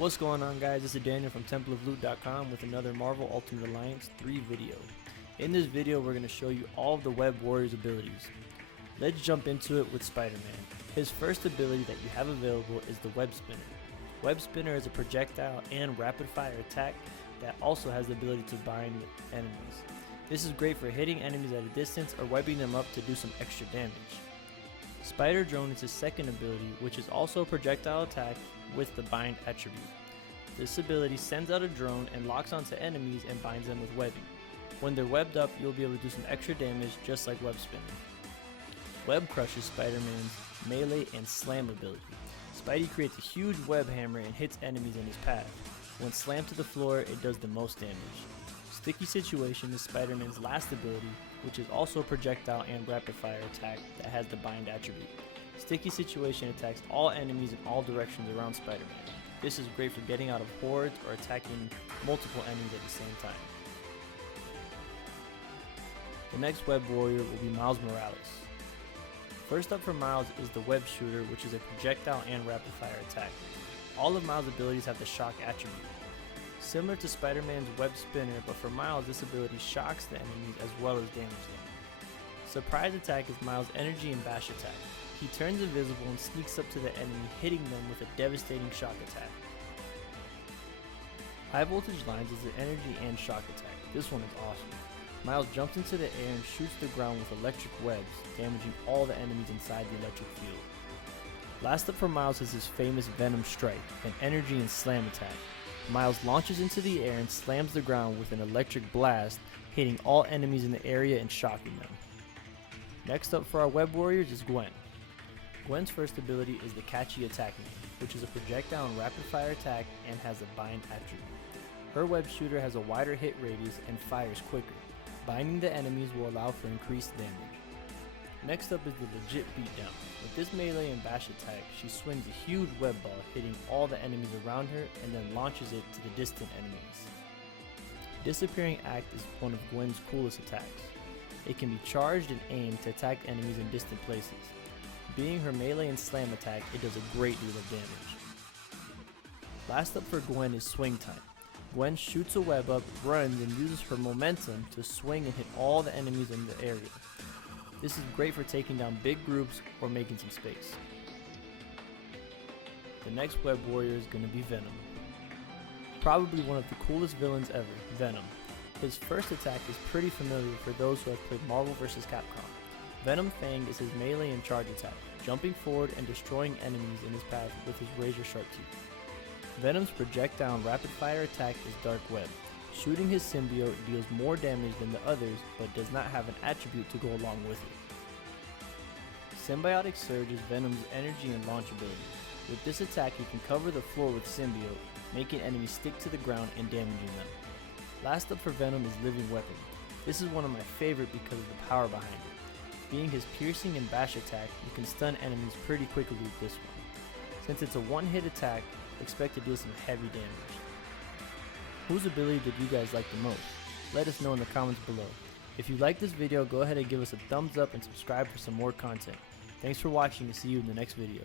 What's going on, guys? This is Daniel from templeofloot.com with another Marvel Ultimate Alliance 3 video. In this video we're going to show you all of the Web Warrior's abilities. Let's jump into it with SpiderMan. His first ability that you have available is the Web Spinner. Web Spinner is a projectile and rapid fire attack that also has the ability to bind enemies. This is great for hitting enemies at a distance or wiping them up to do some extra damage. Spider Drone is his second ability, which is also a projectile attack with the bind attribute. This ability sends out a drone and locks onto enemies and binds them with webbing. When they're webbed up, you'll be able to do some extra damage just like Web Spinner. Web Crush is Spider-Man's melee and slam ability. Spidey creates a huge web hammer and hits enemies in his path. When slammed to the floor, it does the most damage. Sticky Situation is Spider-Man's last ability, which is also a projectile and rapid fire attack that has the bind attribute. Sticky Situation attacks all enemies in all directions around Spider-Man. This is great for getting out of hordes or attacking multiple enemies at the same time. The next Web Warrior will be Miles Morales. First up for Miles is the Web Shooter, which is a projectile and rapid fire attack. All of Miles' abilities have the shock attribute. Similar to Spider-Man's Web Spinner, but for Miles this ability shocks the enemies as well as damages them. Surprise Attack is Miles' energy and bash attack. He turns invisible and sneaks up to the enemy, hitting them with a devastating shock attack. High Voltage Lines is the energy and shock attack. This one is awesome. Miles jumps into the air and shoots the ground with electric webs, damaging all the enemies inside the electric field. Last up for Miles is his famous Venom Strike, an energy and slam attack. Miles launches into the air and slams the ground with an electric blast, hitting all enemies in the area and shocking them. Next up for our Web Warriors is Gwen. Gwen's first ability is the Catchy Attack Name, which is a projectile and rapid fire attack and has a bind attribute. Her Web Shooter has a wider hit radius and fires quicker. Binding the enemies will allow for increased damage. Next up is the Legit Beatdown. With this melee and bash attack, she swings a huge web ball, hitting all the enemies around her and then launches it to the distant enemies. Disappearing Act is one of Gwen's coolest attacks. It can be charged and aimed to attack enemies in distant places. Being her melee and slam attack, it does a great deal of damage. Last up for Gwen is Swing Time. Gwen shoots a web up, runs, and uses her momentum to swing and hit all the enemies in the area. This is great for taking down big groups or making some space. The next Web Warrior is going to be Venom. Probably one of the coolest villains ever, Venom. His first attack is pretty familiar for those who have played Marvel vs. Capcom. Venom Fang is his melee and charge attack, jumping forward and destroying enemies in his path with his razor sharp teeth. Venom's projectile and rapid fire attack is Dark Web. Shooting his symbiote deals more damage than the others, but does not have an attribute to go along with it. Symbiotic Surge is Venom's energy and launch ability. With this attack he can cover the floor with symbiote, making enemies stick to the ground and damaging them. Last up for Venom is Living Weapon. This is one of my favorite because of the power behind it. Being his piercing and bash attack, you can stun enemies pretty quickly with this one. Since it's a one-hit attack, expect to deal some heavy damage. Whose ability did you guys like the most? Let us know in the comments below. If you like this video, go ahead and give us a thumbs up and subscribe for some more content. Thanks for watching and see you in the next video.